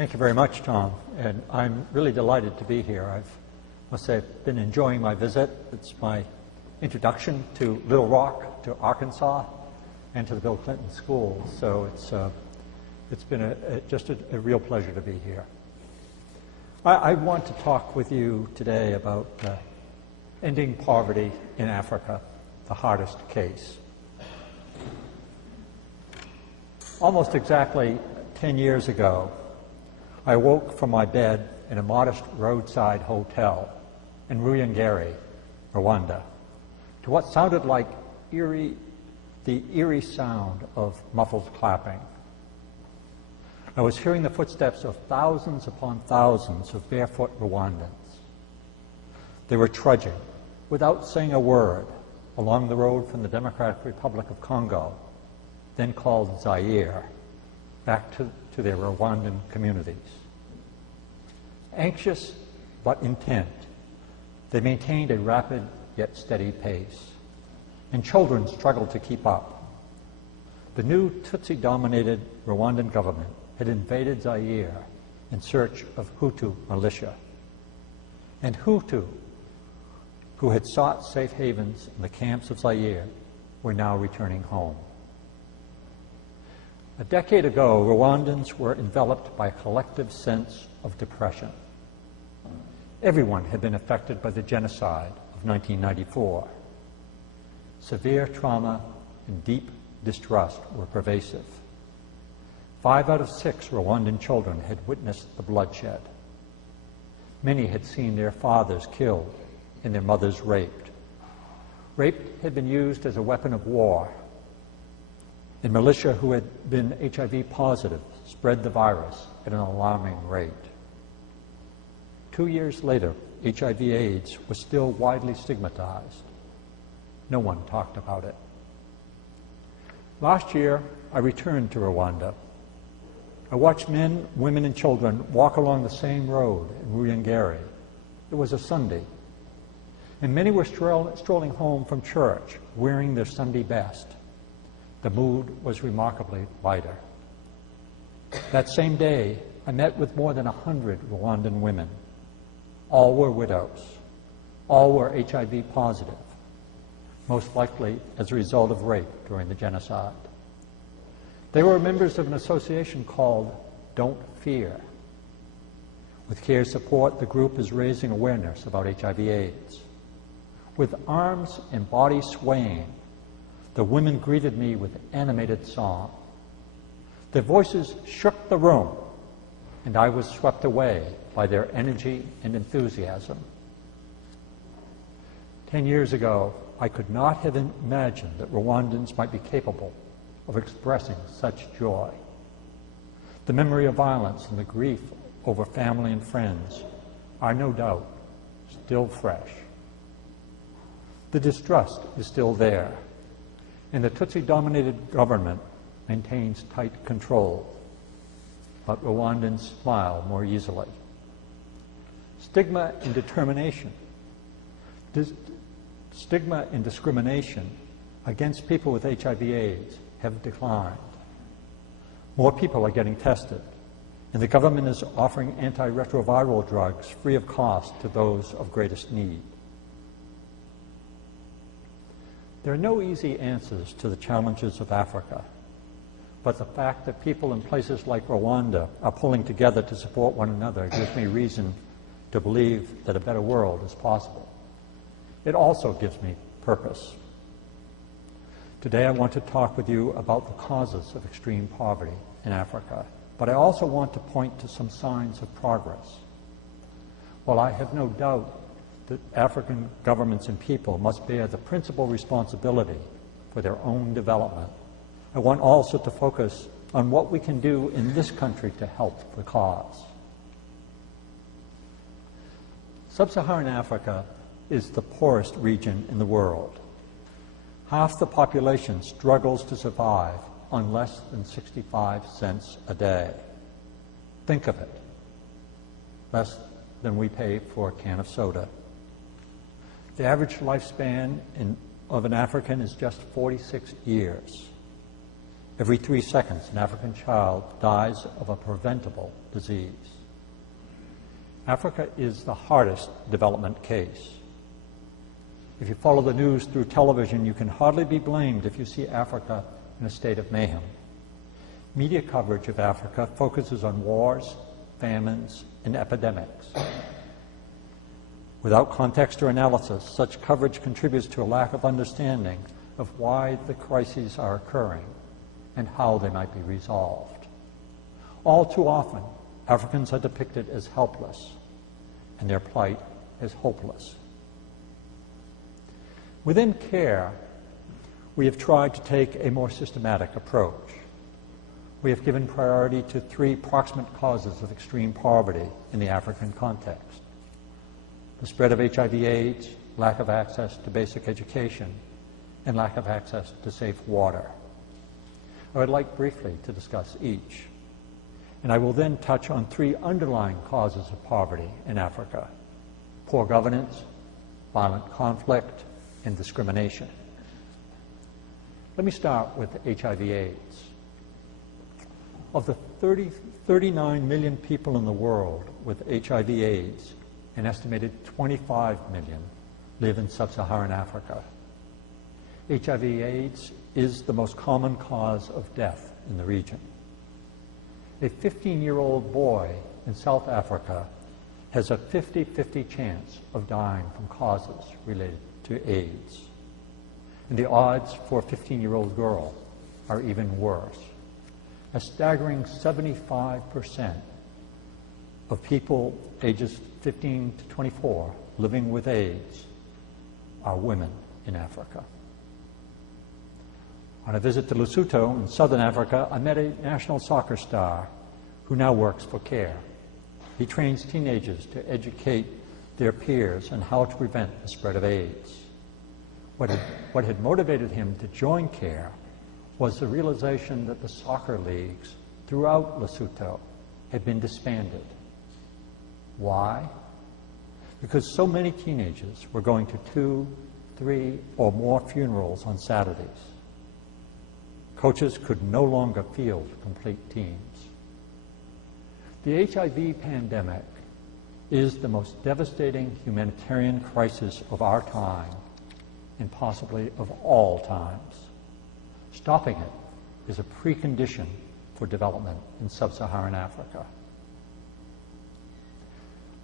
Thank you very much, Tom. And I'm really delighted to be here. I must say I've been enjoying my visit. It's my introduction to Little Rock, to Arkansas, and to the Bill Clinton School. So it's been just a real pleasure to be here. I want to talk with you today about ending poverty in Africa, the hardest case. Almost exactly 10 years ago, I woke from my bed in a modest roadside hotel in Ruhengeri, Rwanda, to what sounded like the eerie sound of muffled clapping. I was hearing the footsteps of thousands upon thousands of barefoot Rwandans. They were trudging, without saying a word, along the road from the Democratic Republic of Congo, then called Zaire, back to their Rwandan communities. Anxious but intent, they maintained a rapid yet steady pace, and children struggled to keep up. The new Tutsi-dominated Rwandan government had invaded Zaire in search of Hutu militia, and Hutu, who had sought safe havens in the camps of Zaire, were now returning home. A decade ago, Rwandans were enveloped by a collective sense of depression. Everyone had been affected by the genocide of 1994. Severe trauma and deep distrust were pervasive. 5 out of 6 Rwandan children had witnessed the bloodshed. Many had seen their fathers killed and their mothers raped. Rape had been used as a weapon of war, and militia who had been HIV positive spread the virus at an alarming rate. 2 years later, HIV/AIDS was still widely stigmatized. No one talked about it. Last year, I returned to Rwanda. I watched men, women, and children walk along the same road in Ruhengeri. It was a Sunday, and many were strolling home from church, wearing their Sunday best. The mood was remarkably lighter. That same day, I met with more than 100 Rwandan women. All were widows. All were HIV positive, most likely as a result of rape during the genocide. They were members of an association called Don't Fear. With CARE support, the group is raising awareness about HIV/AIDS. With arms and body swaying, the women greeted me with animated song. Their voices shook the room, and I was swept away by their energy and enthusiasm. 10 years ago, I could not have imagined that Rwandans might be capable of expressing such joy. The memory of violence and the grief over family and friends are no doubt still fresh. The distrust is still there, and the Tutsi-dominated government maintains tight control, but Rwandans smile more easily. Stigma and determination, stigma and discrimination against people with HIV/AIDS have declined. More people are getting tested, and the government is offering antiretroviral drugs free of cost to those of greatest need. There are no easy answers to the challenges of Africa, but the fact that people in places like Rwanda are pulling together to support one another gives me reason to believe that a better world is possible. It also gives me purpose. Today I want to talk with you about the causes of extreme poverty in Africa, but I also want to point to some signs of progress. While I have no doubt that African governments and people must bear the principal responsibility for their own development, I want also to focus on what we can do in this country to help the cause. Sub-Saharan Africa is the poorest region in the world. Half the population struggles to survive on less than 65 cents a day. Think of it, less than we pay for a can of soda. The average lifespan of an African is just 46 years. Every 3 seconds, an African child dies of a preventable disease. Africa is the hardest development case. If you follow the news through television, you can hardly be blamed if you see Africa in a state of mayhem. Media coverage of Africa focuses on wars, famines, and epidemics. Without context or analysis, such coverage contributes to a lack of understanding of why the crises are occurring and how they might be resolved. All too often, Africans are depicted as helpless and their plight as hopeless. Within care, we have tried to take a more systematic approach. We have given priority to 3 proximate causes of extreme poverty in the African context: the spread of HIV/AIDS, lack of access to basic education, and lack of access to safe water. I would like briefly to discuss each, and I will then touch on 3 underlying causes of poverty in Africa: poor governance, violent conflict, and discrimination. Let me start with HIV/AIDS. Of the 39 million people in the world with HIV/AIDS, an estimated 25 million live in Sub-Saharan Africa. HIV/AIDS is the most common cause of death in the region. A 15-year-old boy in South Africa has a 50-50 chance of dying from causes related to AIDS. And the odds for a 15-year-old girl are even worse. A staggering 75% of people ages 15 to 24 living with AIDS are women in Africa. On a visit to Lesotho in southern Africa, I met a national soccer star who now works for CARE. He trains teenagers to educate their peers on how to prevent the spread of AIDS. What had motivated him to join CARE was the realization that the soccer leagues throughout Lesotho had been disbanded. Why? Because so many teenagers were going to 2, 3, or more funerals on Saturdays. Coaches could no longer field complete teams. The HIV pandemic is the most devastating humanitarian crisis of our time and possibly of all times. Stopping it is a precondition for development in Sub-Saharan Africa.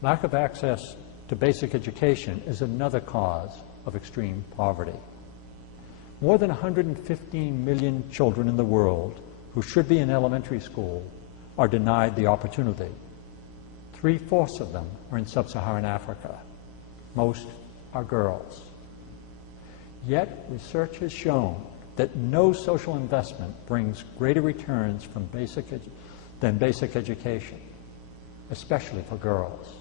Lack of access to basic education is another cause of extreme poverty. More than 115 million children in the world who should be in elementary school are denied the opportunity. 3/4 of them are in Sub-Saharan Africa. Most are girls. Yet research has shown that no social investment brings greater returns from than basic education, especially for girls.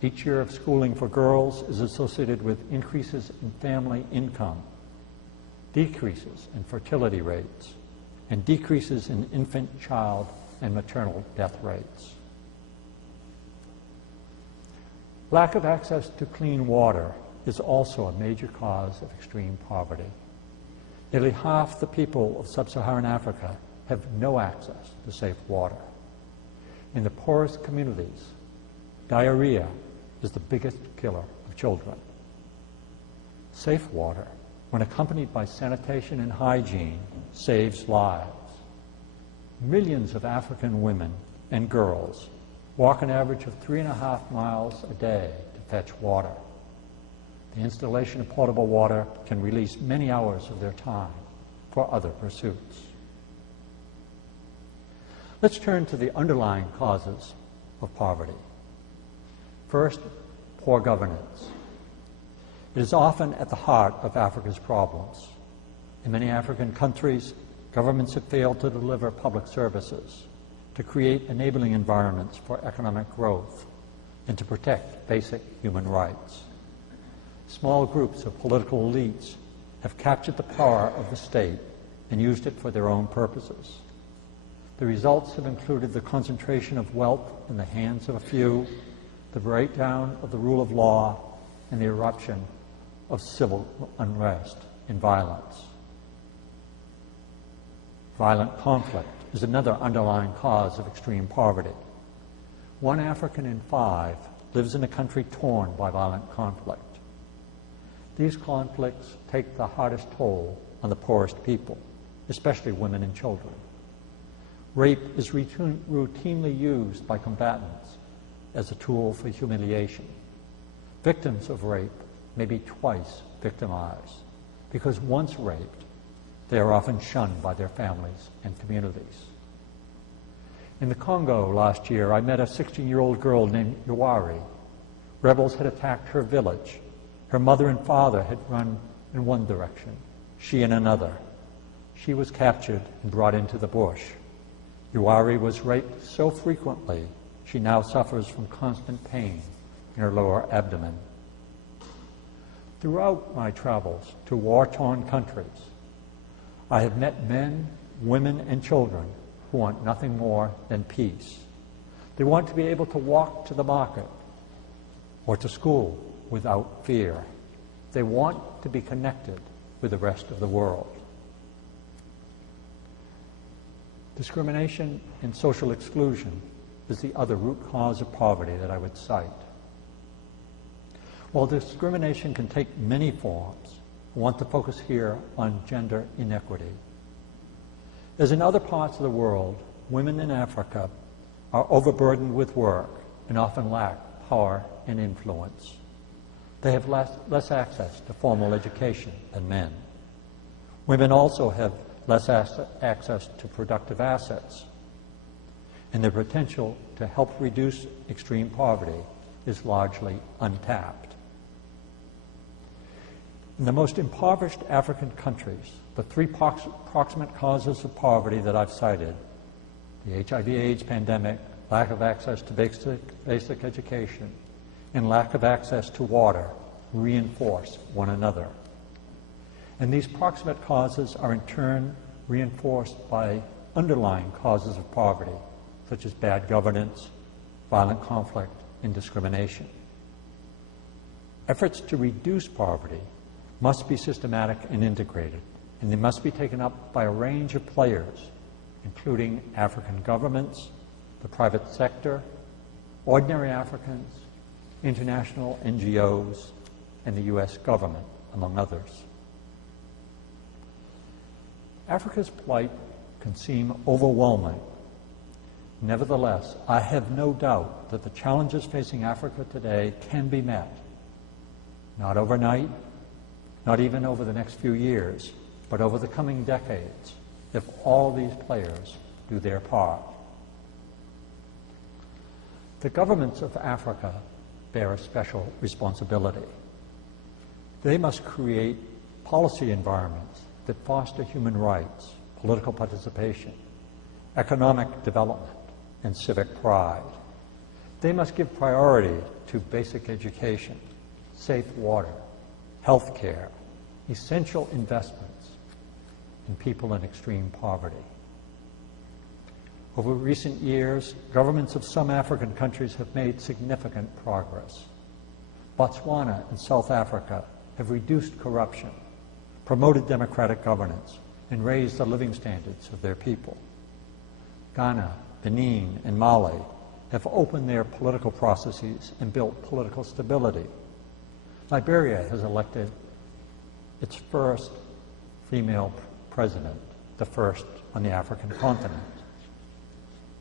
Each year of schooling for girls is associated with increases in family income, decreases in fertility rates, and decreases in infant, child, and maternal death rates. Lack of access to clean water is also a major cause of extreme poverty. Nearly half the people of Sub-Saharan Africa have no access to safe water. In the poorest communities, diarrhea is the biggest killer of children. Safe water, when accompanied by sanitation and hygiene, saves lives. Millions of African women and girls walk an average of 3.5 miles a day to fetch water. The installation of potable water can release many hours of their time for other pursuits. Let's turn to the underlying causes of poverty. First, poor governance. It is often at the heart of Africa's problems. In many African countries, governments have failed to deliver public services, to create enabling environments for economic growth, and to protect basic human rights. Small groups of political elites have captured the power of the state and used it for their own purposes. The results have included the concentration of wealth in the hands of a few, the breakdown of the rule of law, and the eruption of civil unrest and violence. Violent conflict is another underlying cause of extreme poverty. 1 African in 5 lives in a country torn by violent conflict. These conflicts take the hardest toll on the poorest people, especially women and children. Rape is routinely used by combatants as a tool for humiliation. Victims of rape may be twice victimized because once raped, they are often shunned by their families and communities. In the Congo last year, I met a 16-year-old girl named Yawari. Rebels had attacked her village. Her mother and father had run in one direction, she in another. She was captured and brought into the bush. Yawari was raped so frequently, she now suffers from constant pain in her lower abdomen. Throughout my travels to war-torn countries, I have met men, women, and children who want nothing more than peace. They want to be able to walk to the market or to school without fear. They want to be connected with the rest of the world. Discrimination and social exclusion is the other root cause of poverty that I would cite. While discrimination can take many forms, I want to focus here on gender inequity. As in other parts of the world, women in Africa are overburdened with work and often lack power and influence. They have less access to formal education than men. Women also have less access to productive assets, and their potential to help reduce extreme poverty is largely untapped. In the most impoverished African countries, the 3 proximate causes of poverty that I've cited, the HIV/AIDS pandemic, lack of access to basic education, and lack of access to water, reinforce one another. And these proximate causes are in turn reinforced by underlying causes of poverty, such as bad governance, violent conflict, and discrimination. Efforts to reduce poverty must be systematic and integrated, and they must be taken up by a range of players, including African governments, the private sector, ordinary Africans, international NGOs, and the U.S. government, among others. Africa's plight can seem overwhelming. Nevertheless, I have no doubt that the challenges facing Africa today can be met. Not overnight, not even over the next few years, but over the coming decades, if all these players do their part. The governments of Africa bear a special responsibility. They must create policy environments that foster human rights, political participation, economic development, and civic pride. They must give priority to basic education, safe water, health care, essential investments in people in extreme poverty. Over recent years, governments of some African countries have made significant progress. Botswana and South Africa have reduced corruption, promoted democratic governance, and raised the living standards of their people. Ghana, Benin, and Mali have opened their political processes and built political stability. Liberia has elected its first female president, the first on the African continent.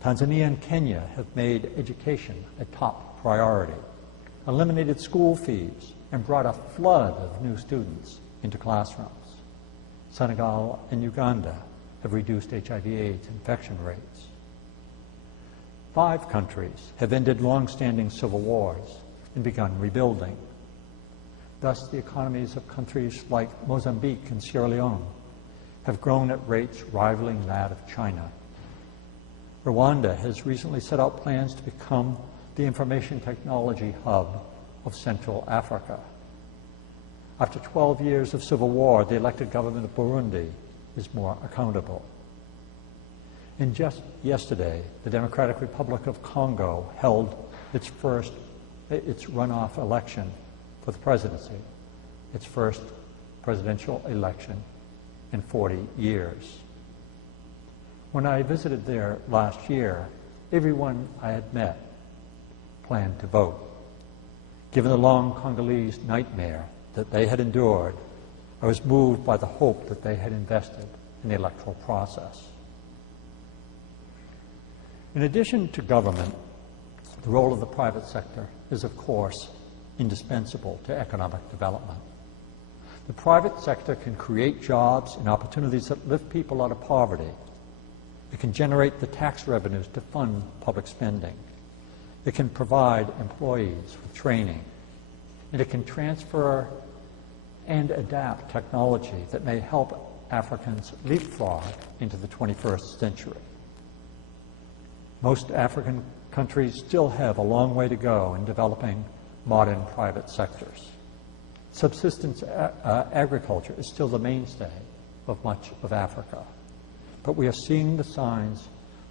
Tanzania and Kenya have made education a top priority, eliminated school fees, and brought a flood of new students into classrooms. Senegal and Uganda have reduced HIV/AIDS infection rates. 5 countries have ended long-standing civil wars and begun rebuilding. Thus, the economies of countries like Mozambique and Sierra Leone have grown at rates rivaling that of China. Rwanda has recently set out plans to become the information technology hub of Central Africa. After 12 years of civil war, the elected government of Burundi is more accountable. And just yesterday, the Democratic Republic of Congo held its runoff election for the presidency, its first presidential election in 40 years. When I visited there last year, everyone I had met planned to vote. Given the long Congolese nightmare that they had endured, I was moved by the hope that they had invested in the electoral process. In addition to government, the role of the private sector is, of course, indispensable to economic development. The private sector can create jobs and opportunities that lift people out of poverty. It can generate the tax revenues to fund public spending. It can provide employees with training. And it can transfer and adapt technology that may help Africans leapfrog into the 21st century. Most African countries still have a long way to go in developing modern private sectors. Subsistence agriculture is still the mainstay of much of Africa, but we are seeing the signs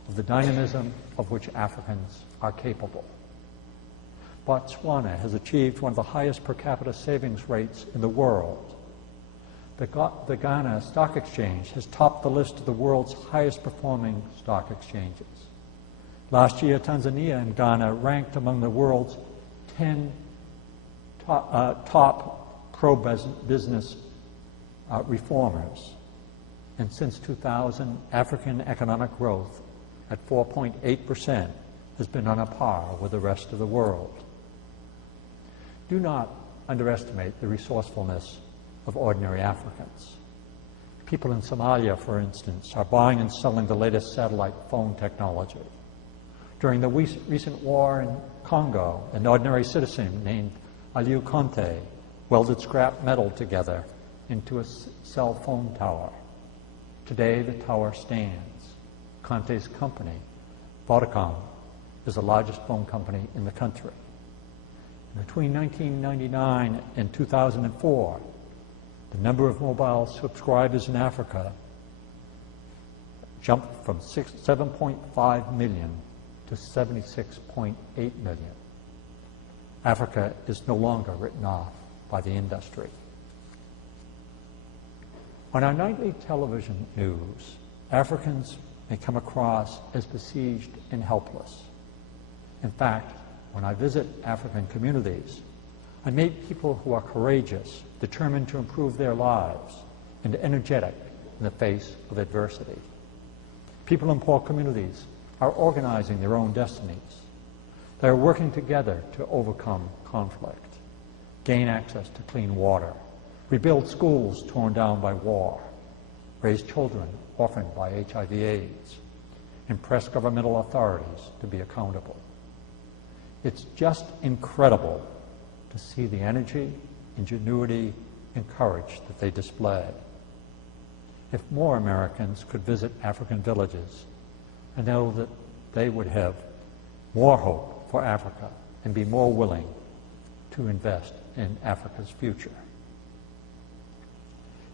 of the dynamism of which Africans are capable. Botswana has achieved one of the highest per capita savings rates in the world. The Ghana Stock Exchange has topped the list of the world's highest performing stock exchanges. Last year, Tanzania and Ghana ranked among the world's 10 top pro-business reformers. And since 2000, African economic growth at 4.8% has been on a par with the rest of the world. Do not underestimate the resourcefulness of ordinary Africans. People in Somalia, for instance, are buying and selling the latest satellite phone technology. During the recent war in Congo, an ordinary citizen named Aliou Conte welded scrap metal together into a cell phone tower. Today, the tower stands. Conte's company, Vodacom, is the largest phone company in the country. Between 1999 and 2004, the number of mobile subscribers in Africa jumped from 7.5 million to 76.8 million. Africa is no longer written off by the industry. On our nightly television news, Africans may come across as besieged and helpless. In fact, when I visit African communities, I meet people who are courageous, determined to improve their lives, and energetic in the face of adversity. People in poor communities are organizing their own destinies. They are working together to overcome conflict, gain access to clean water, rebuild schools torn down by war, raise children orphaned by HIV/AIDS, and press governmental authorities to be accountable. It's just incredible to see the energy, ingenuity, and courage that they display. If more Americans could visit African villages, I know that they would have more hope for Africa and be more willing to invest in Africa's future.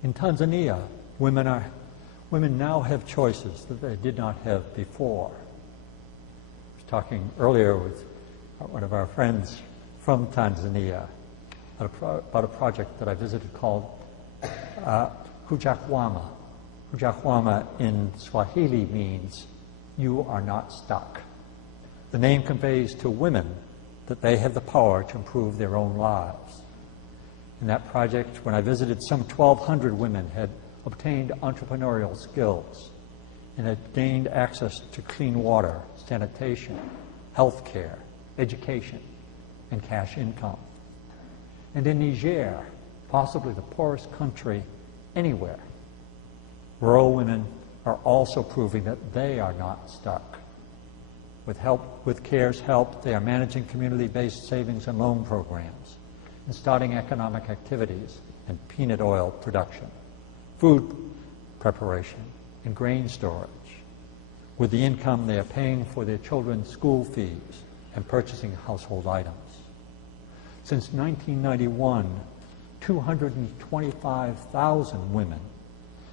In Tanzania, women now have choices that they did not have before. I was talking earlier with one of our friends from Tanzania about a project that I visited called Hujakwama. Hujakwama in Swahili means "you are not stuck." The name conveys to women that they have the power to improve their own lives. In that project, when I visited, some 1,200 women had obtained entrepreneurial skills and had gained access to clean water, sanitation, health care, education, and cash income. And in Niger, possibly the poorest country anywhere, rural women are also proving that they are not stuck. With CARE's help, they are managing community-based savings and loan programs and starting economic activities in peanut oil production, food preparation, and grain storage. With the income, they are paying for their children's school fees and purchasing household items. Since 1991, 225,000 women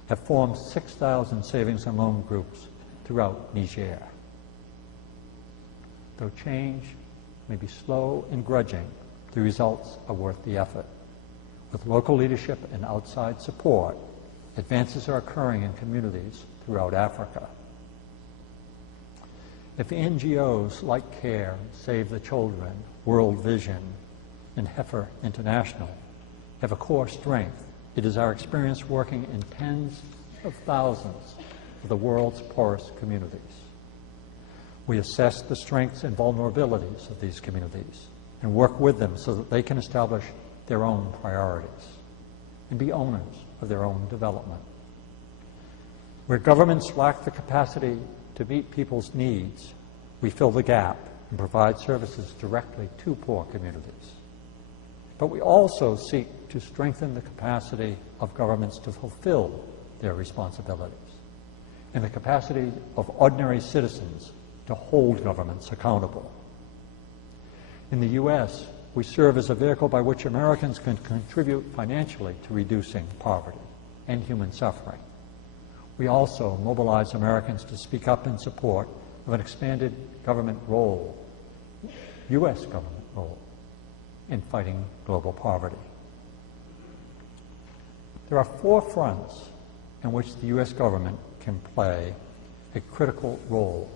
have formed 6,000 savings and loan groups throughout Niger. Though change may be slow and grudging, the results are worth the effort. With local leadership and outside support, advances are occurring in communities throughout Africa. If NGOs like CARE, Save the Children, World Vision, and Heifer International have a core strength, it is our experience working in tens of thousands of the world's poorest communities. We assess the strengths and vulnerabilities of these communities and work with them so that they can establish their own priorities and be owners of their own development. Where governments lack the capacity to meet people's needs, we fill the gap and provide services directly to poor communities. But we also seek to strengthen the capacity of governments to fulfill their responsibilities and the capacity of ordinary citizens to hold governments accountable. In the U.S., we serve as a vehicle by which Americans can contribute financially to reducing poverty and human suffering. We also mobilize Americans to speak up in support of an expanded government role, U.S. government role, in fighting global poverty. There are 4 fronts in which the U.S. government can play a critical role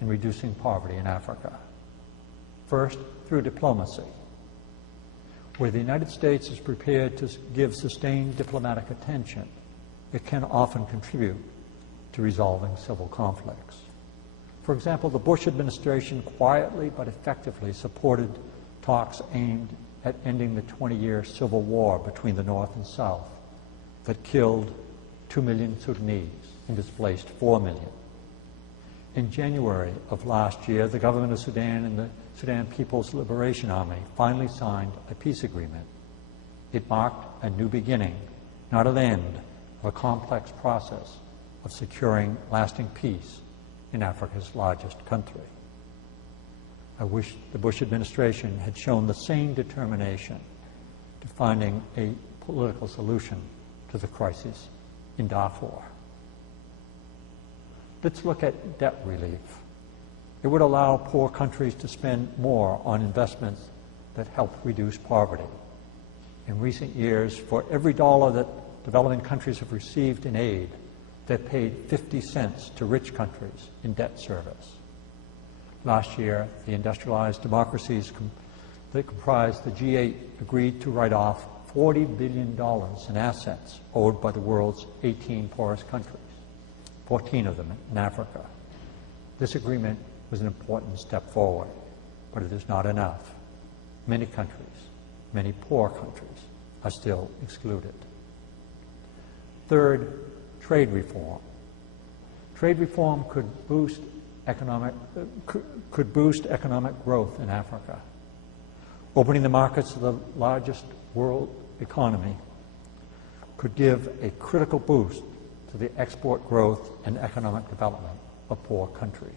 in reducing poverty in Africa. First, through diplomacy. Where the United States is prepared to give sustained diplomatic attention, it can often contribute to resolving civil conflicts. For example, the Bush administration quietly but effectively supported talks aimed at ending the 20-year civil war between the North and South that killed 2 million Sudanese and displaced 4 million. In January of last year, the government of Sudan and the Sudan People's Liberation Army finally signed a peace agreement. It marked a new beginning, not an end, of a complex process of securing lasting peace in Africa's largest country. I wish the Bush administration had shown the same determination to finding a political solution to the crisis in Darfur. Let's look at debt relief. It would allow poor countries to spend more on investments that help reduce poverty. In recent years, for every dollar that developing countries have received in aid, they've paid 50 cents to rich countries in debt service. Last year, the industrialized democracies that comprise the G8 agreed to write off $40 billion in assets owed by the world's 18 poorest countries, 14 of them in Africa. This agreement was an important step forward, but it is not enough. Many countries, many poor countries, are still excluded. Third, trade reform. Trade reform could boost economic growth in Africa. Opening the markets of the largest world economy could give a critical boost to the export growth and economic development of poor countries.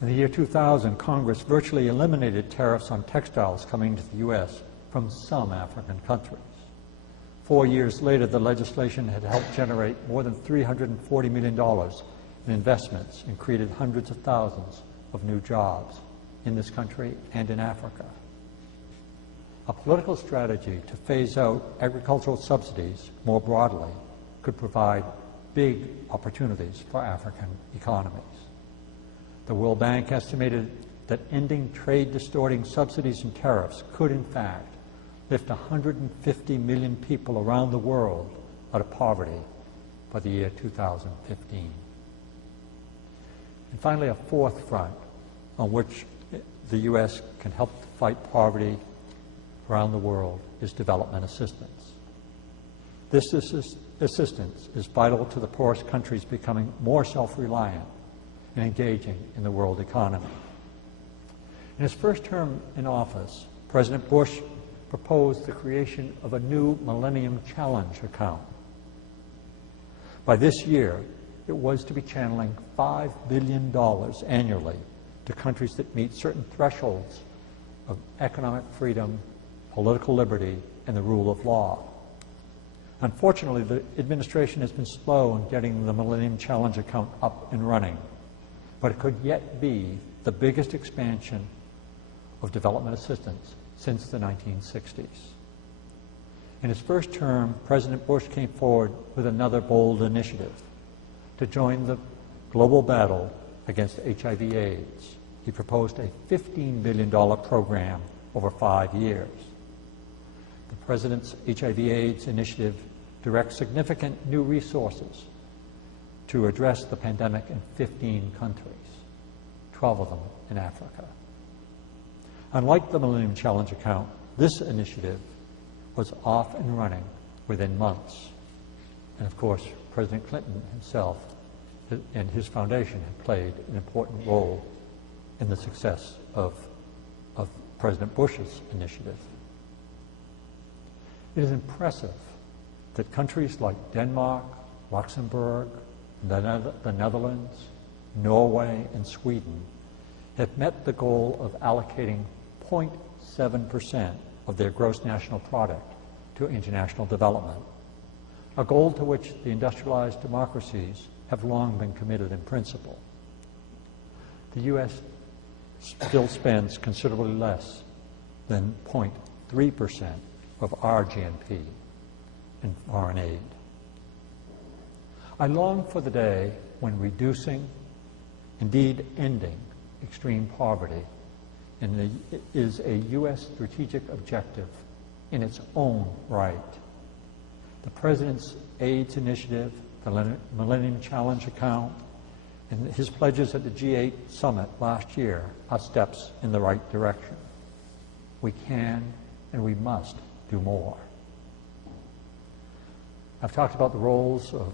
In the year 2000, Congress virtually eliminated tariffs on textiles coming to the U.S. from some African countries. 4 years later, the legislation had helped generate more than $340 million in investments and created hundreds of thousands of new jobs in this country and in Africa. A political strategy to phase out agricultural subsidies more broadly could provide big opportunities for African economies. The World Bank estimated that ending trade-distorting subsidies and tariffs could, in fact, lift 150 million people around the world out of poverty by the year 2015. And finally, a fourth front on which the U.S. can help fight poverty around the world is development assistance. This assistance is vital to the poorest countries becoming more self-reliant and engaging in the world economy. In his first term in office, President Bush proposed the creation of a new Millennium Challenge account. By this year, it was to be channeling $5 billion annually to countries that meet certain thresholds of economic freedom, political liberty, and the rule of law. Unfortunately, the administration has been slow in getting the Millennium Challenge account up and running, but it could yet be the biggest expansion of development assistance since the 1960s. In his first term, President Bush came forward with another bold initiative to join the global battle against HIV/AIDS. He proposed a $15 billion program over 5 years. The President's HIV/AIDS initiative directs significant new resources to address the pandemic in 15 countries, 12 of them in Africa. Unlike the Millennium Challenge account, this initiative was off and running within months. And of course, President Clinton himself and his foundation have played an important role in the success of President Bush's initiative. It is impressive that countries like Denmark, Luxembourg, the Netherlands, Norway, and Sweden have met the goal of allocating 0.7% of their gross national product to international development, a goal to which the industrialized democracies have long been committed in principle. The U.S. still spends considerably less than 0.3% of our GNP in foreign aid. I long for the day when reducing, indeed ending, extreme poverty is a U.S. strategic objective in its own right. The President's AIDS initiative, the Millennium Challenge account, and his pledges at the G8 summit last year are steps in the right direction. We can and we must do more. I've talked about the roles of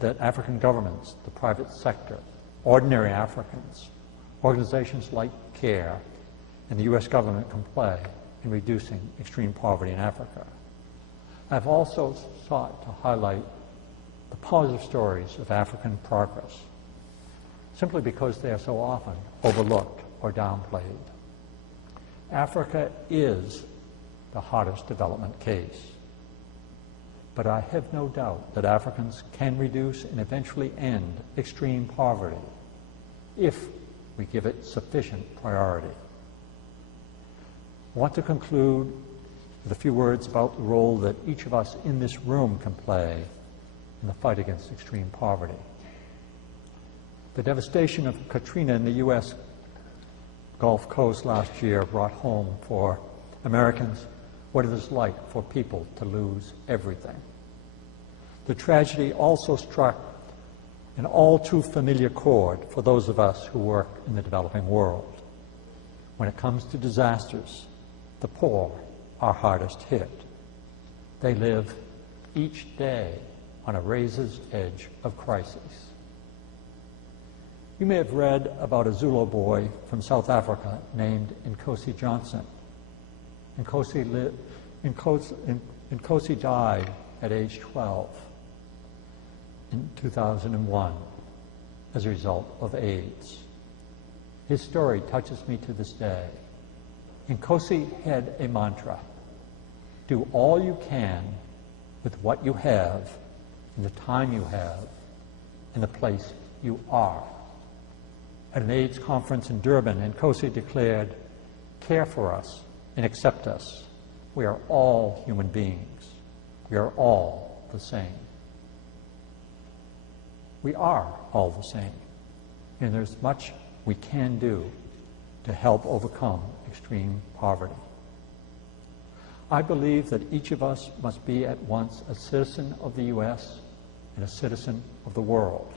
that African governments, the private sector, ordinary Africans, organizations like CARE, and the U.S. government can play in reducing extreme poverty in Africa. I've also sought to highlight the positive stories of African progress, simply because they are so often overlooked or downplayed. Africa is the hottest development case, but I have no doubt that Africans can reduce and eventually end extreme poverty if we give it sufficient priority. I want to conclude with a few words about the role that each of us in this room can play in the fight against extreme poverty. The devastation of Katrina in the U.S. Gulf Coast last year brought home for Americans what it is like for people to lose everything. The tragedy also struck an all too familiar chord for those of us who work in the developing world. When it comes to disasters, the poor are hardest hit. They live each day on a razor's edge of crisis. You may have read about a Zulu boy from South Africa named Nkosi Johnson. Nkosi died at age 12 in 2001 as a result of AIDS. His story touches me to this day. Nkosi had a mantra: do all you can with what you have, in the time you have, in the place you are. At an AIDS conference in Durban, Nkosi declared, care for us and accept us. We are all human beings. We are all the same. We are all the same, and there's much we can do to help overcome extreme poverty. I believe that each of us must be at once a citizen of the U.S. and a citizen of the world.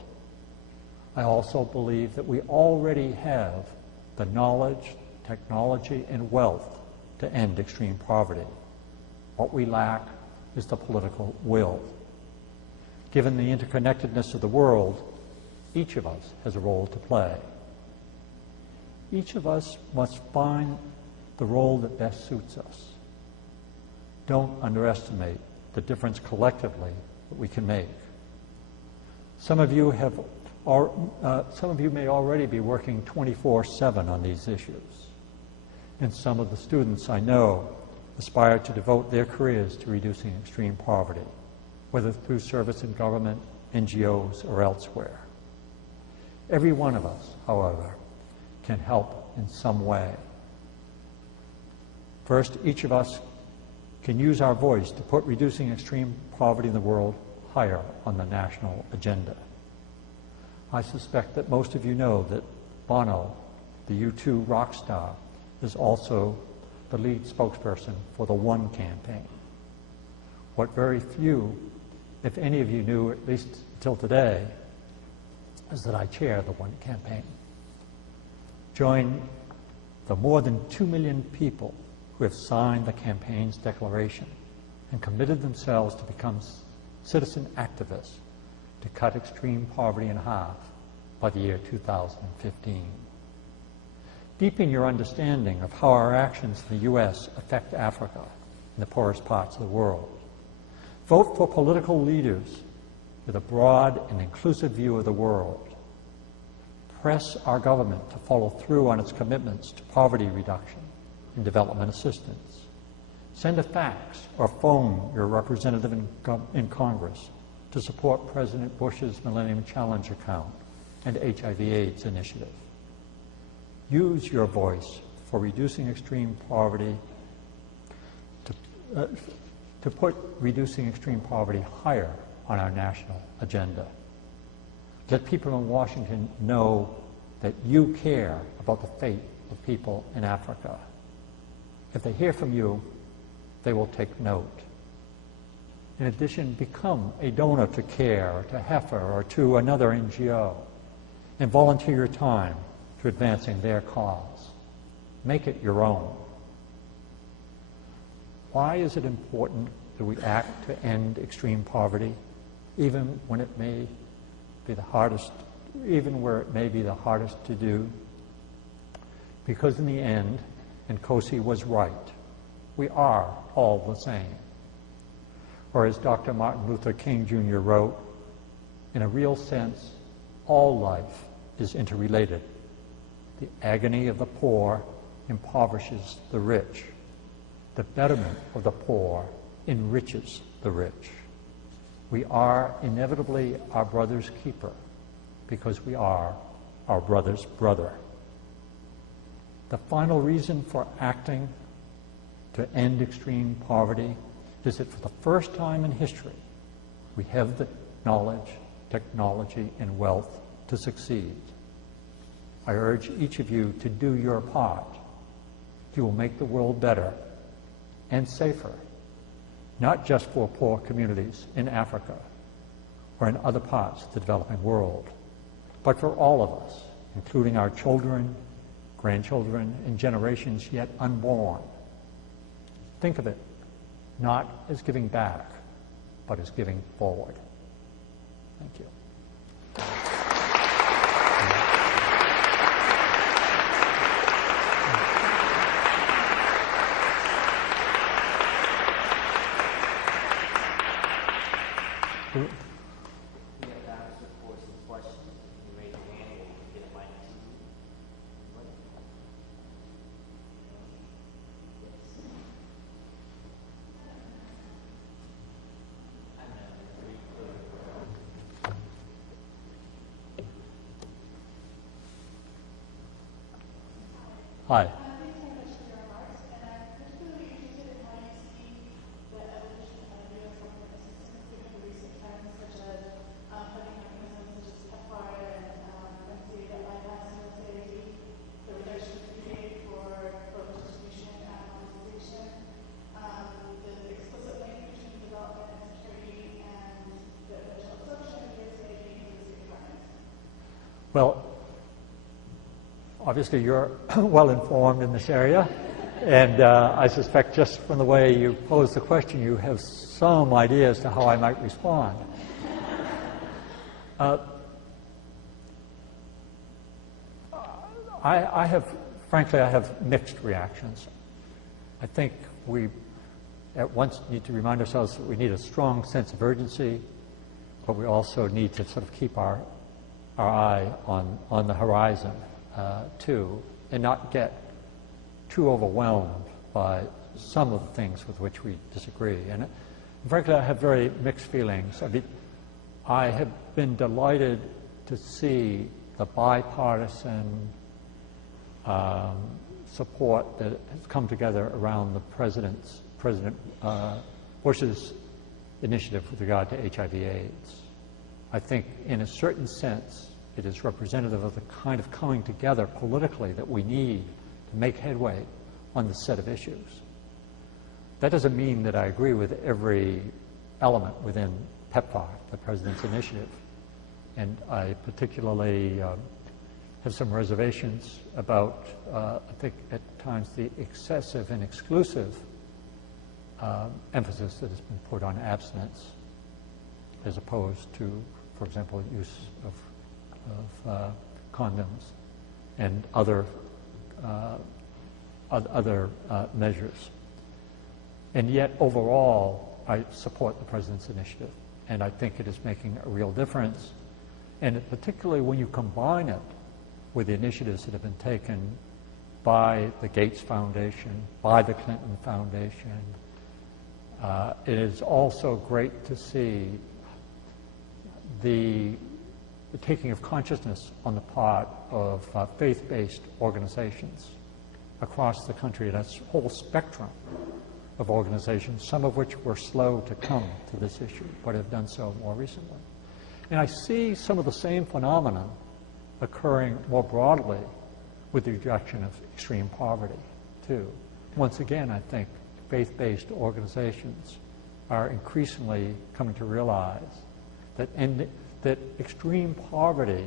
I also believe that we already have the knowledge, technology, and wealth to end extreme poverty. What we lack is the political will. Given the interconnectedness of the world, each of us has a role to play. Each of us must find the role that best suits us. Don't underestimate the difference collectively that we can make. Some of you may already be working 24/7 on these issues, and some of the students I know aspire to devote their careers to reducing extreme poverty, whether through service in government, NGOs, or elsewhere. Every one of us, however, can help in some way. First, each of us can use our voice to put reducing extreme poverty in the world higher on the national agenda. I suspect that most of you know that Bono, the U2 rock star, is also the lead spokesperson for the One campaign. What very few, if any of you knew, at least until today, is that I chair the One campaign. Join the more than 2 million people who have signed the campaign's declaration and committed themselves to become citizen activists to cut extreme poverty in half by the year 2015. Deepen your understanding of how our actions in the U.S. affect Africa and the poorest parts of the world. Vote for political leaders with a broad and inclusive view of the world. Press our government to follow through on its commitments to poverty reduction and development assistance. Send a fax or phone your representative in Congress to support President Bush's Millennium Challenge account and HIV/AIDS initiative. Use your voice for reducing extreme poverty to put reducing extreme poverty higher on our national agenda. Let people in Washington know that you care about the fate of people in Africa. If they hear from you, they will take note. In addition, become a donor to CARE, to Heifer, or to another NGO, and volunteer your time to advancing their cause. Make it your own. Why is it important that we act to end extreme poverty, even when it may be the hardest, even where it may be the hardest to do? Because in the end, and Nkosi was right, we are all the same. Or as Dr. Martin Luther King Jr. wrote, in a real sense, all life is interrelated. The agony of the poor impoverishes the rich. The betterment of the poor enriches the rich. We are inevitably our brother's keeper because we are our brother's brother. The final reason for acting to end extreme poverty is that for the first time in history, we have the knowledge, technology, and wealth to succeed. I urge each of you to do your part. You will make the world better and safer, not just for poor communities in Africa or in other parts of the developing world, but for all of us, including our children, grandchildren, and generations yet unborn. Think of it not as giving back, but as giving forward. Thank you. We have time for some questions. You raise your hand, we'll get a mic to you. Hi. Well, obviously you're well informed in this area, and I suspect just from the way you pose the question, you have some idea as to how I might respond. Frankly, I have mixed reactions. I think we at once need to remind ourselves that we need a strong sense of urgency, but we also need to sort of keep our eye on the horizon too, and not get too overwhelmed by some of the things with which we disagree. And frankly, I have very mixed feelings. I mean, I have been delighted to see the bipartisan support that has come together around the President Bush's initiative with regard to HIV/AIDS. I think, in a certain sense, It is representative of the kind of coming together politically that we need to make headway on this set of issues. That doesn't mean that I agree with every element within PEPFAR, the President's Initiative. And I particularly have some reservations about, I think at times, the excessive and exclusive emphasis that has been put on abstinence as opposed to, for example, use of condoms and other measures. And yet, overall, I support the President's Initiative, and I think it is making a real difference. And particularly when you combine it with the initiatives that have been taken by the Gates Foundation, by the Clinton Foundation, it is also great to see the taking of consciousness on the part of faith-based organizations across the country. That's a whole spectrum of organizations, some of which were slow to come to this issue, but have done so more recently. And I see some of the same phenomenon occurring more broadly with the rejection of extreme poverty, too. Once again, I think faith-based organizations are increasingly coming to realize that extreme poverty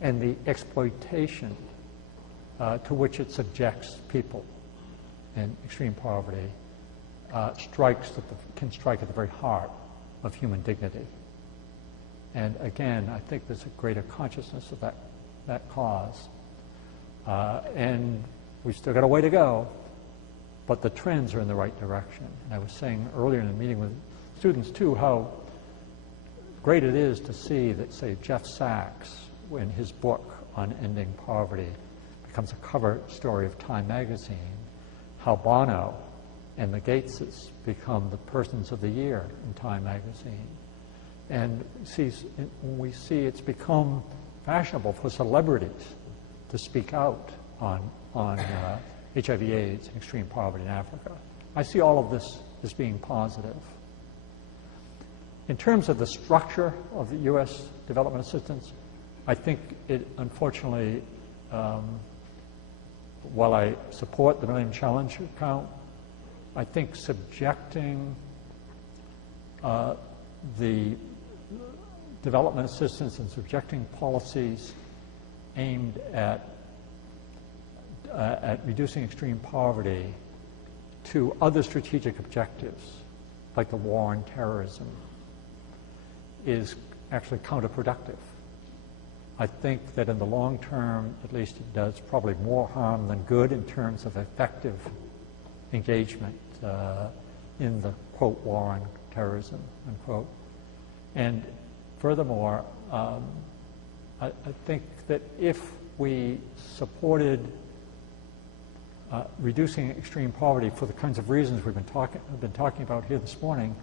and the exploitation to which it subjects people in extreme poverty can strike at the very heart of human dignity. And again, I think there's a greater consciousness of that cause. And we've still got a way to go, but the trends are in the right direction. And I was saying earlier in the meeting with students, too, how great it is to see that, say, Jeff Sachs, in his book on ending poverty, becomes a cover story of Time magazine, how Bono and the Gateses become the persons of the year in Time magazine. And when we see it's become fashionable for celebrities to speak out on HIV/AIDS and extreme poverty in Africa. I see all of this as being positive. In terms of the structure of the U.S. development assistance, I think it, unfortunately, while I support the Millennium Challenge account, I think subjecting the development assistance and subjecting policies aimed at reducing extreme poverty to other strategic objectives, like the war on terrorism, is actually counterproductive. I think that in the long term, at least, it does probably more harm than good in terms of effective engagement in the, quote, war on terrorism, unquote. And furthermore, I think that if we supported reducing extreme poverty for the kinds of reasons we've been talking about here this morning,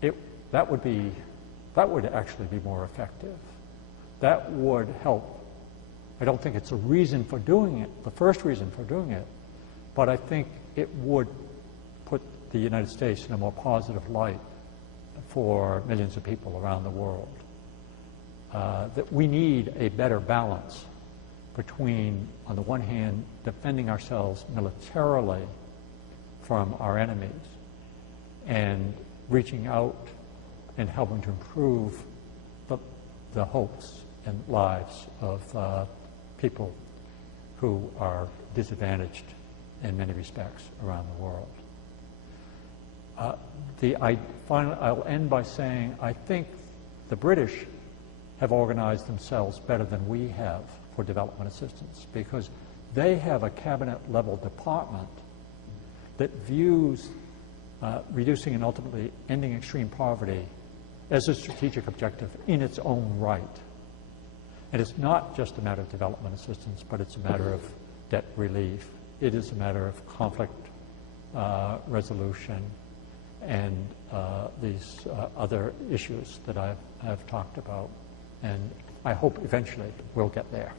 that would actually be more effective. That would help. I don't think it's a reason for doing it, the first reason for doing it, but I think it would put the United States in a more positive light for millions of people around the world. That we need a better balance between, on the one hand, defending ourselves militarily from our enemies and reaching out and helping to improve the hopes and lives of people who are disadvantaged in many respects around the world. I'll end by saying I think the British have organized themselves better than we have for development assistance, because they have a cabinet-level department that views reducing and ultimately ending extreme poverty as a strategic objective in its own right. And it's not just a matter of development assistance, but it's a matter of debt relief. It is a matter of conflict resolution and these other issues that I've talked about. And I hope eventually we'll get there.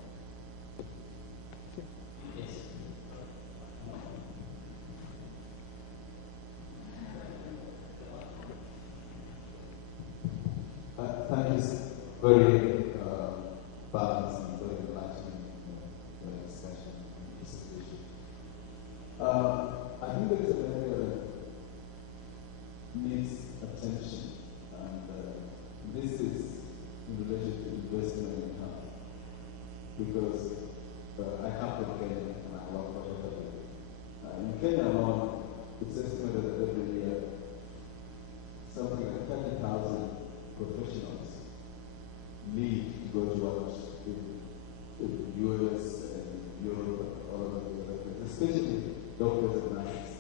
Thank you. very balanced and very enlightening discussion on this issue. I think there is an area that needs attention, and this is in relation to investment in health, because I come from Kenya and I work for Italy. In Kenya alone, it's estimated that every year something like 30,000 professionals leave to go to work in the US and Europe, all over the other places, especially doctors and nurses.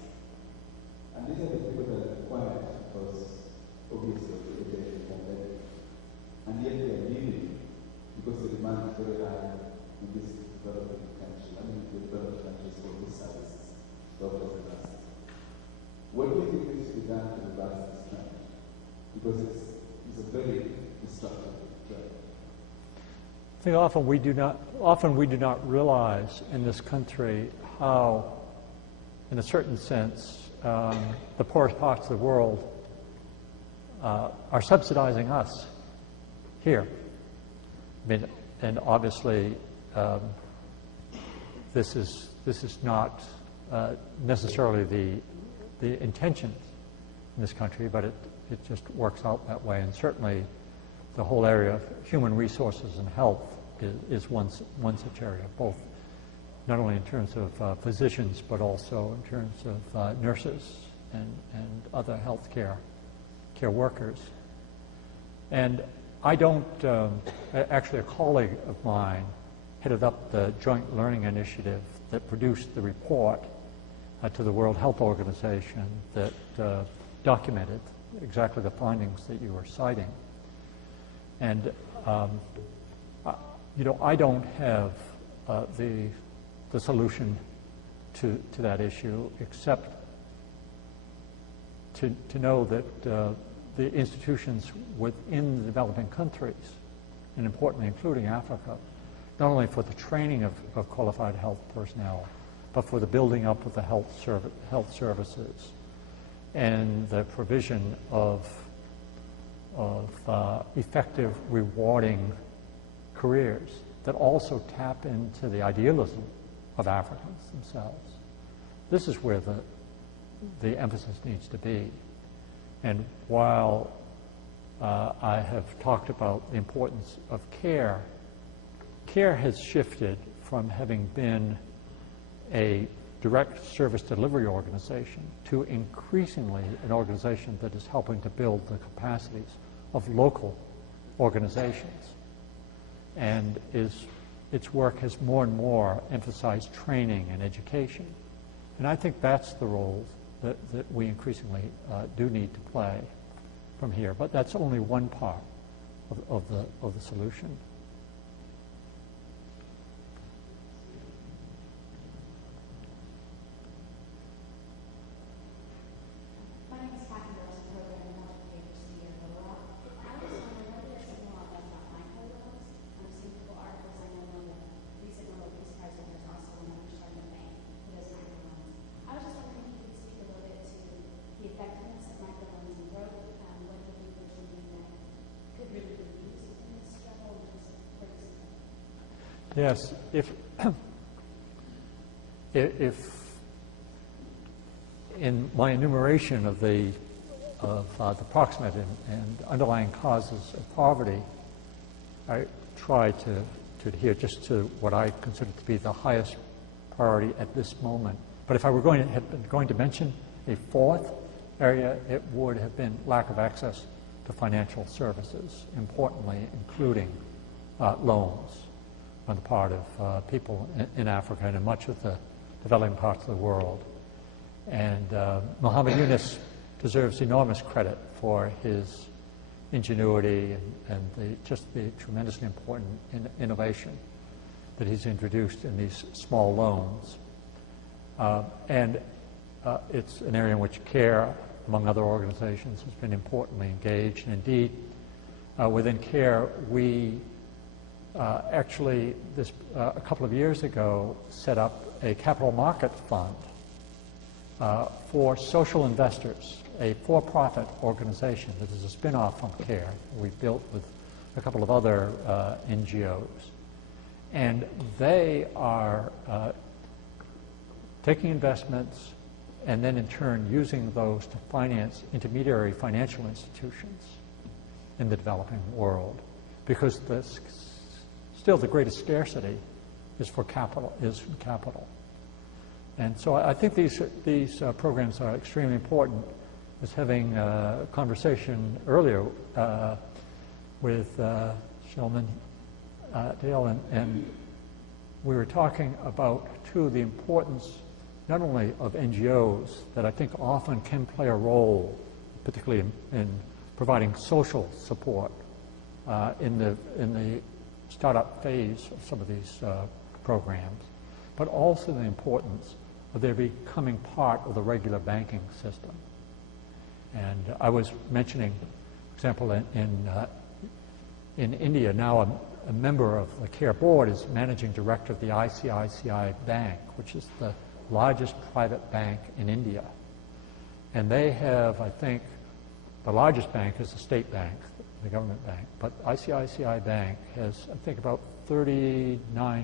And these are the people that are required because obviously of the HIV pandemic. And yet they are leaving because the demand is very high in this developing country, the developed countries for these services, doctors and nurses. What do you think needs to be done to reverse this trend? Because it's a very destructive trend. I think often we do not realize in this country how, in a certain sense, the poorest parts of the world are subsidizing us here. I mean, and obviously, this is not necessarily the intention in this country, but it just works out that way. And certainly, the whole area of human resources and health is one such area, both not only in terms of physicians, but also in terms of nurses and other healthcare workers. And I don't, actually a colleague of mine headed up the Joint Learning Initiative that produced the report to the World Health Organization that documented exactly the findings that you were citing. And, I don't have the solution to that issue, except to know that the institutions within the developing countries, and importantly including Africa, not only for the training of qualified health personnel, but for the building up of the health services and the provision of effective, rewarding careers that also tap into the idealism of Africans themselves. This is where the emphasis needs to be. And while I have talked about the importance of care, care has shifted from having been a direct service delivery organization to increasingly an organization that is helping to build the capacities of local organizations. And its work has more and more emphasized training and education. And I think that's the role that we increasingly do need to play from here. But that's only one part of the solution. Yes, if in my enumeration of the proximate and underlying causes of poverty, I try to adhere just to what I consider to be the highest priority at this moment. But if I were going to mention a fourth area, it would have been lack of access to financial services, importantly including loans on the part of people in Africa and in much of the developing parts of the world. And Muhammad Yunus deserves enormous credit for his ingenuity and just the tremendously important innovation that he's introduced in these small loans. And it's an area in which CARE, among other organizations, has been importantly engaged. And indeed, within CARE, we actually, a couple of years ago, set up a capital market fund for social investors, a for-profit organization that is a spin-off from CARE. We built with a couple of other NGOs. And they are taking investments and then in turn using those to finance intermediary financial institutions in the developing world, because still the greatest scarcity is for capital, And so I think these programs are extremely important. I was having a conversation earlier with Shellman Dale, and we were talking about, too, the importance not only of NGOs that I think often can play a role, particularly in providing social support in the startup phase of some of these programs, but also the importance of their becoming part of the regular banking system. And I was mentioning, for example, in India now, a member of the CARE board is managing director of the ICICI Bank, which is the largest private bank in India. And they have, I think, the largest bank is the state bank, the government bank, but ICICI Bank has, I think, about 39%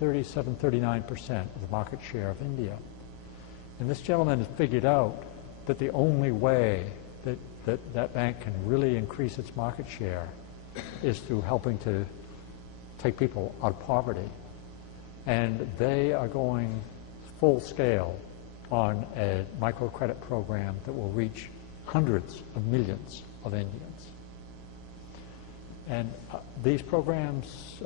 of the market share of India. And this gentleman has figured out that the only way that bank can really increase its market share is through helping to take people out of poverty. And they are going full scale on a microcredit program that will reach hundreds of millions of Indians. And these programs,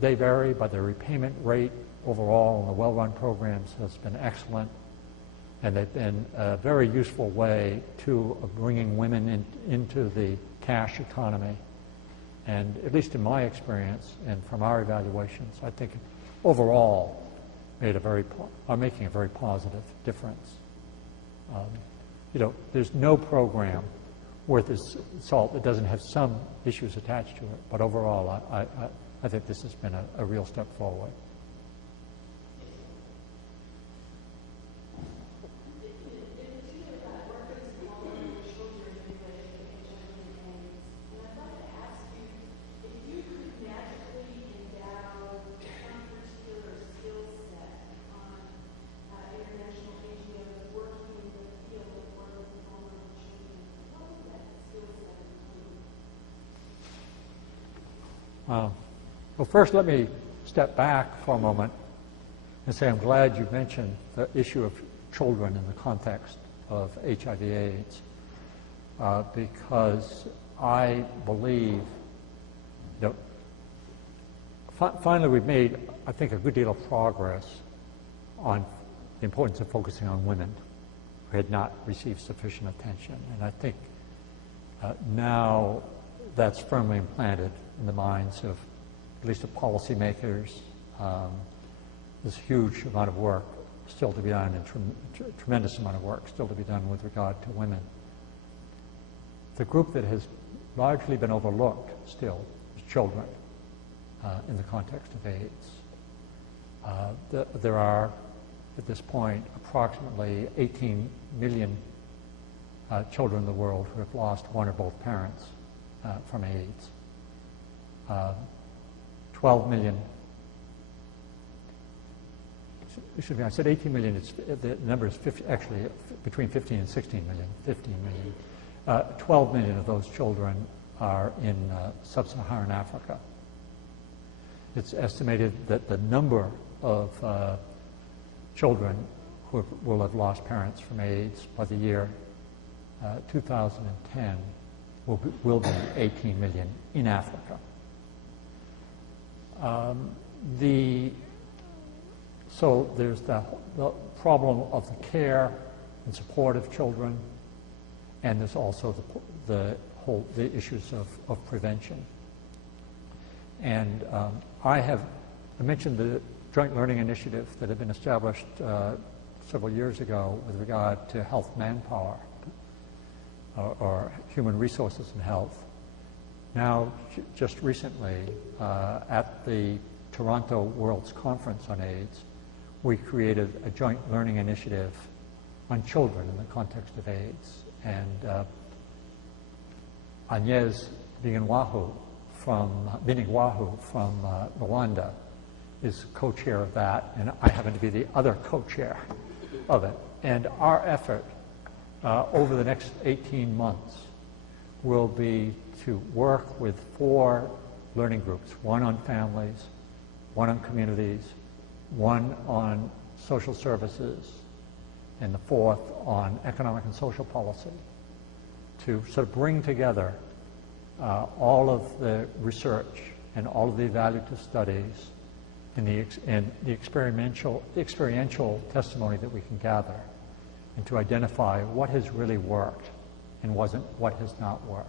they vary, but their repayment rate overall in the well-run programs has been excellent, and they've been a very useful way, too, of bringing women into the cash economy. And at least in my experience and from our evaluations, I think overall are making a very positive difference. There's no program worth its salt that doesn't have some issues attached to it, but overall, I think this has been a real step forward. Well, first, let me step back for a moment and say I'm glad you mentioned the issue of children in the context of HIV/AIDS, because I believe finally we've made, I think, a good deal of progress on the importance of focusing on women who had not received sufficient attention. And I think now that's firmly implanted in the minds of at least of policymakers. There's a huge amount of work still to be done, and tremendous amount of work still to be done with regard to women. The group that has largely been overlooked still is children in the context of AIDS. There are, at this point, approximately 18 million children in the world who have lost one or both parents from AIDS. 12 million, excuse me, I said 18 million, the number is actually between 15 and 16 million, 15 million. 12 million of those children are in Sub-Saharan Africa. It's estimated that the number of children who will have lost parents from AIDS by the year 2010 will be 18 million in Africa. So there's the problem of the care and support of children, and there's also the issues of prevention. And I mentioned the joint learning initiative that had been established several years ago with regard to health manpower or human resources and health. Now, just recently, at the Toronto World's Conference on AIDS, we created a joint learning initiative on children in the context of AIDS. And Agnès Binigwahu from Rwanda is co-chair of that, and I happen to be the other co-chair of it. And our effort over the next 18 months will be to work with 4 learning groups, one on families, one on communities, one on social services, and the 4th on economic and social policy, to sort of bring together all of the research and all of the evaluative studies and the experiential testimony that we can gather, and to identify what has really worked and what has not worked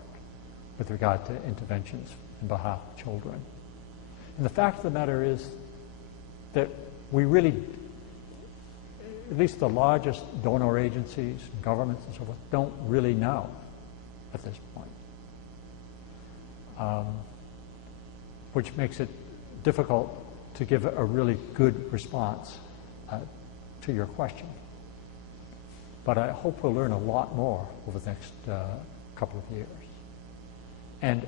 with regard to interventions on behalf of children. And the fact of the matter is that we really, at least the largest donor agencies, governments and so forth, don't really know at this point, which makes it difficult to give a really good response to your question. But I hope we'll learn a lot more over the next couple of years. And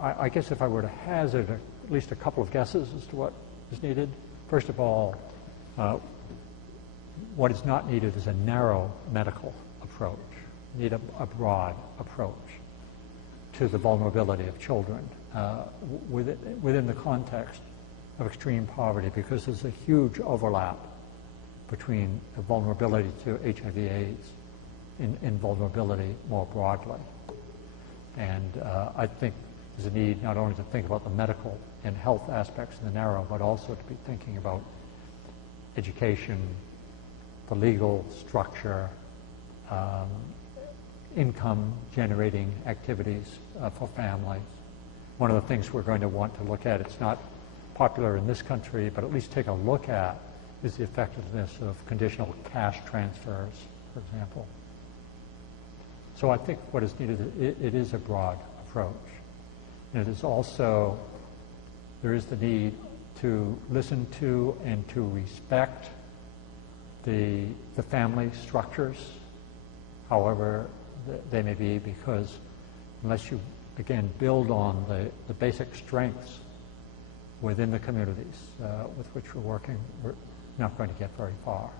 I guess if I were to hazard at least a couple of guesses as to what is needed, first of all, what is not needed is a narrow medical approach. We need a broad approach to the vulnerability of children within the context of extreme poverty, because there's a huge overlap between the vulnerability to HIV/AIDS and vulnerability more broadly. And I think there's a need not only to think about the medical and health aspects in the narrow, but also to be thinking about education, the legal structure, income-generating activities for families. One of the things we're going to want to look at, it's not popular in this country, but at least take a look at, is the effectiveness of conditional cash transfers, for example. So I think what is needed, it is a broad approach. And it is also, there is the need to listen to and to respect the family structures, however they may be, because unless you, again, build on the basic strengths within the communities with which we're working, we're not going to get very far.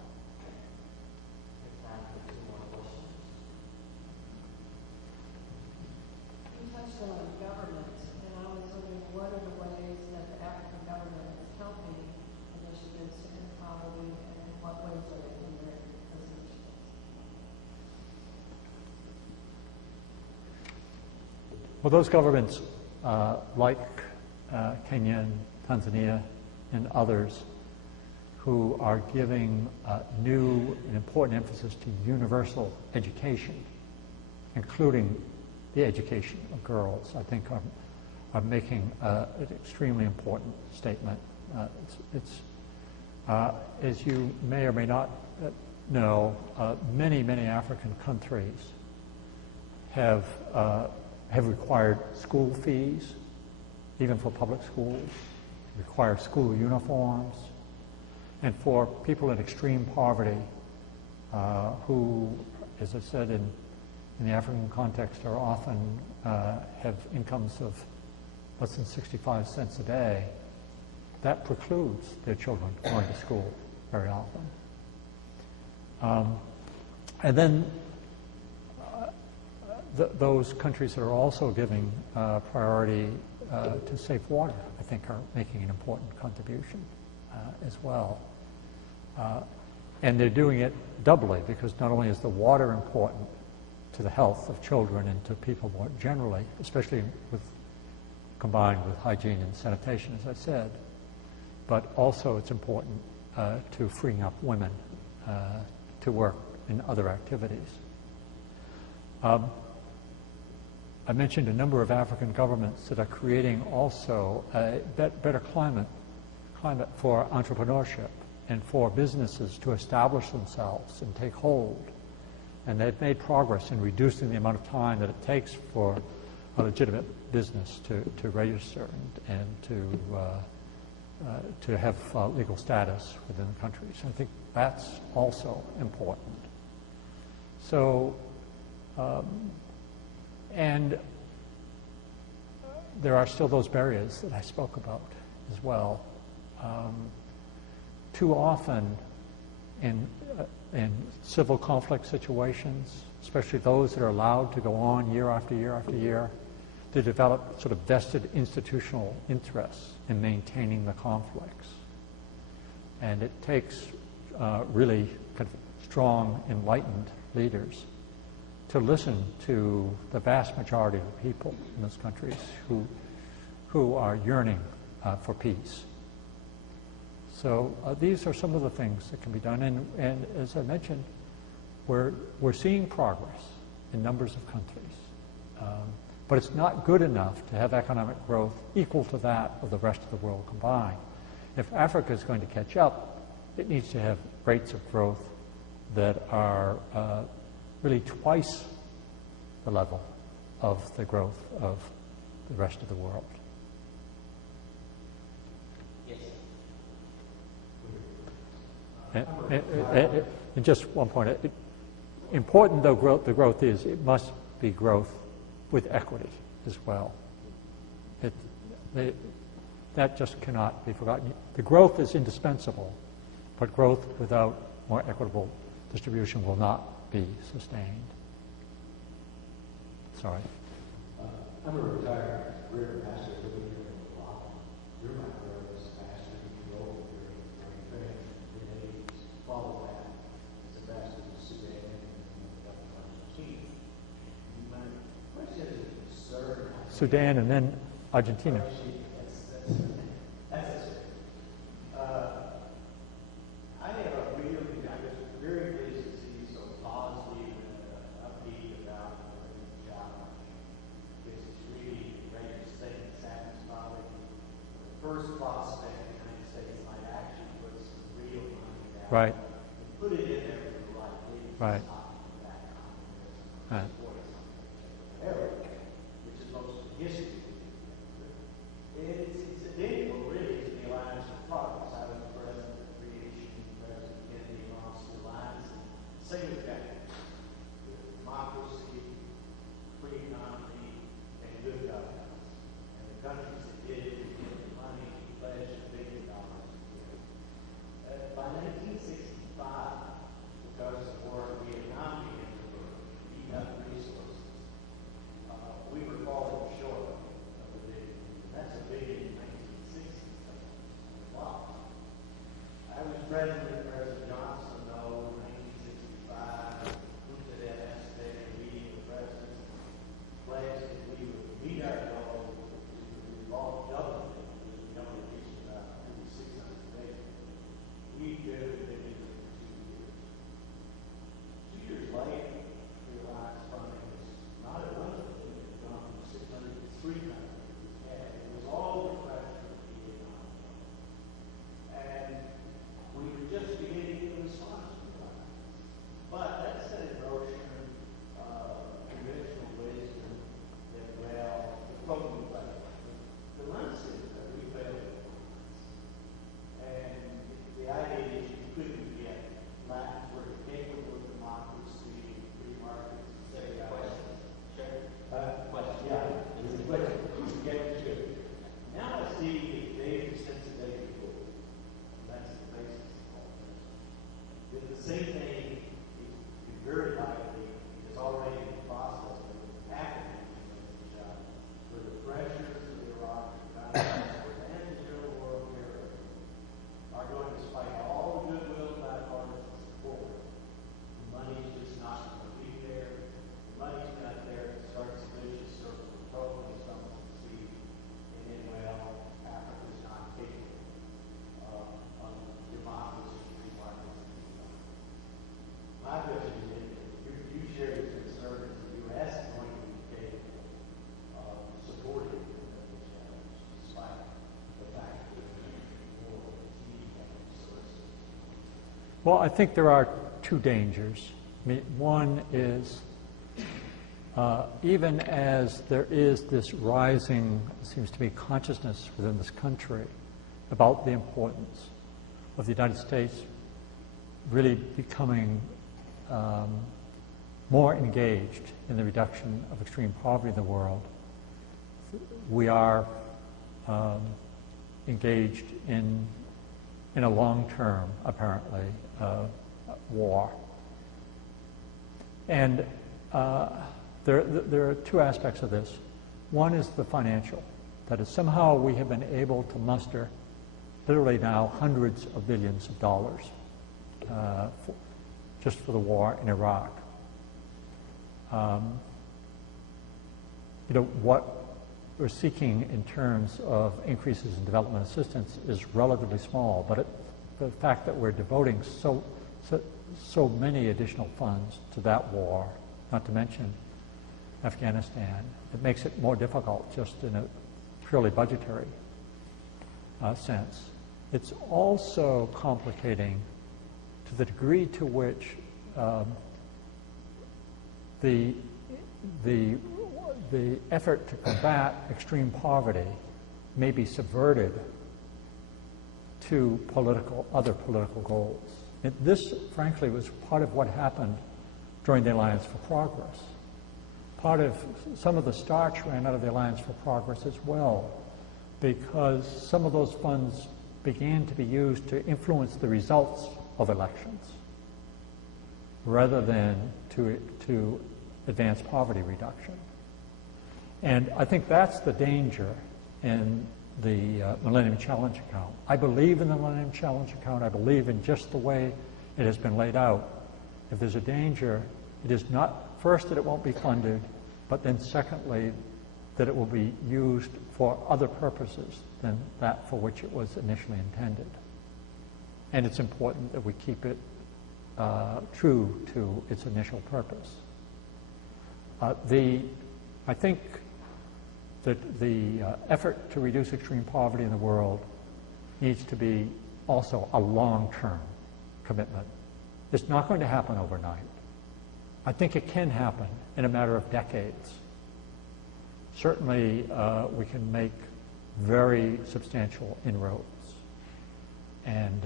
You touched on government, and I was wondering what are the ways that the African government is helping initiatives to end poverty, and in what ways are they hindering those initiatives? Well, those governments, like Kenya and Tanzania and others, who are giving new and important emphasis to universal education, including the education of girls, I think are making an extremely important statement. As you may or may not know, many African countries have required school fees, even for public schools, require school uniforms, and for people in extreme poverty who, as I said, in the African context are often have incomes of less than 65 cents a day, that precludes their children going to school very often. And then those countries that are also giving priority to safe water, I think, are making an important contribution as well. And they're doing it doubly, because not only is the water important to the health of children and to people more generally, especially combined with hygiene and sanitation, as I said, but also it's important to freeing up women to work in other activities. I mentioned a number of African governments that are creating also a better climate for entrepreneurship and for businesses to establish themselves and take hold. And they've made progress in reducing the amount of time that it takes for a legitimate business to register and to have legal status within the country. So I think that's also important. So, and there are still those barriers that I spoke about as well. Too often in civil conflict situations, especially those that are allowed to go on year after year after year, they develop sort of vested institutional interests in maintaining the conflicts. And it takes really kind of strong, enlightened leaders to listen to the vast majority of the people in those countries who are yearning for peace. So these are some of the things that can be done. And as I mentioned, we're seeing progress in numbers of countries. But it's not good enough to have economic growth equal to that of the rest of the world combined. If Africa is going to catch up, it needs to have rates of growth that are really twice the level of the growth of the rest of the world. Yes. And just one point. Important though the growth is, it must be growth with equity as well. That just cannot be forgotten. The growth is indispensable, but growth without more equitable distribution will not be sustained. Sorry. I'm a retired career pastor living here in the block. You're my brother's pastor. You go over here and train the ladies, follow that as a pastor in Sudan and Argentina. My question is, sir, Sudan and then Argentina. I was very pleased to see you so positive and upbeat about the job. It's really great to say that Sammy's probably the first prospect the United States might actually put some real money down. Right. And put it in there for the right reasons. Right. Not for that Right. which is most of history. It's identical, really, to the Alliance for Progress. I was president of creation, President Kennedy, launched the Alliance, and same objective: democracy, free economy, and good governance. And the countries that did it, we gave the money, pledged $1 billion. By 1965, because of the war in Vietnam began to eat up resources, we were falling short of the billion. That's a billion in 1960. Wow. I was president of President Johnson, though, in 1965, moved to that aspect, meeting with presidents, pledged that we would meet our goal to involve government, because we only reached about 600 billion. We did it in 2 years. 2 years later, the Alliance funding was not at 1 billion, it had gone from 600 to 300. And it was all the pressure of the economy. And we were just beginning to respond to that. But that set in motion conventional wisdom that, well, the program failed. The mindset that we failed. And the idea is you couldn't get Latin where you're capable of democracy, free markets, etc. Questions? Sure. Question. Yeah, it's a question. Get to it. Now I see that data sets a data pool. That's the basis of all this. If the same thing is very likely is already in the process of happening in the job, where the pressures of Iraq and the Israel war terror are going to spike all the goodwill bipartisan support. The money's just not going to be there. The money's not there. It starts a vicious circle of totally something to see. And then, well, Africa's not capable of democracy, free markets. My question is, you share your concerns. The U.S. is going to be capable of supporting the challenge, despite the fact that more resources. Well, I think there are two dangers. One is even as there is this rising, seems to be, consciousness within this country about the importance of the United States really becoming more engaged in the reduction of extreme poverty in the world, we are engaged in a long-term, apparently, war. And there are two aspects of this. One is the financial. That is, somehow we have been able to muster literally now hundreds of billions of dollars just for the war in Iraq. What we're seeking in terms of increases in development assistance is relatively small, but the fact that we're devoting so many additional funds to that war, not to mention Afghanistan, it makes it more difficult just in a purely budgetary sense. It's also complicating to the degree to which the effort to combat extreme poverty may be subverted to other political goals. This, frankly, was part of what happened during the Alliance for Progress. Some of the starch ran out of the Alliance for Progress as well, because some of those funds began to be used to influence the results of elections rather than to advance poverty reduction. And I think that's the danger in the Millennium Challenge account. I believe in the Millennium Challenge account. I believe in just the way it has been laid out. If there's a danger, it is not, first, that it won't be funded, but then secondly, that it will be used for other purposes than that for which it was initially intended. And it's important that we keep it true to its initial purpose. I think that the effort to reduce extreme poverty in the world needs to be also a long-term commitment. It's not going to happen overnight. I think it can happen in a matter of decades. Certainly, we can make very substantial inroads. And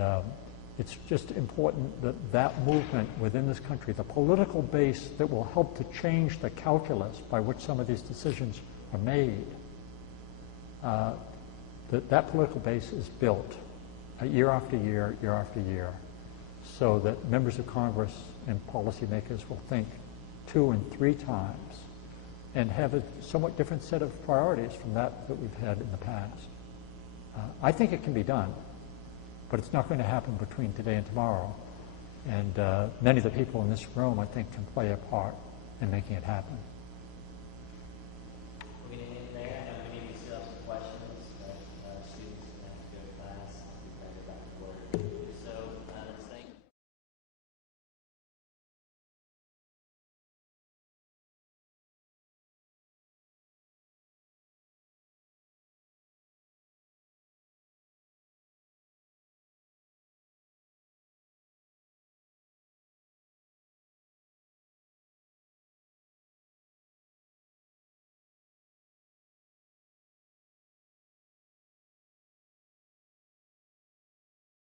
it's just important that that movement within this country, the political base that will help to change the calculus by which some of these decisions are made, that political base is built year after year, year after year, so that members of Congress and policymakers will think 2 and 3 times and have a somewhat different set of priorities from that we've had in the past. I think it can be done, but it's not going to happen between today and tomorrow. And many of the people in this room, I think, can play a part in making it happen.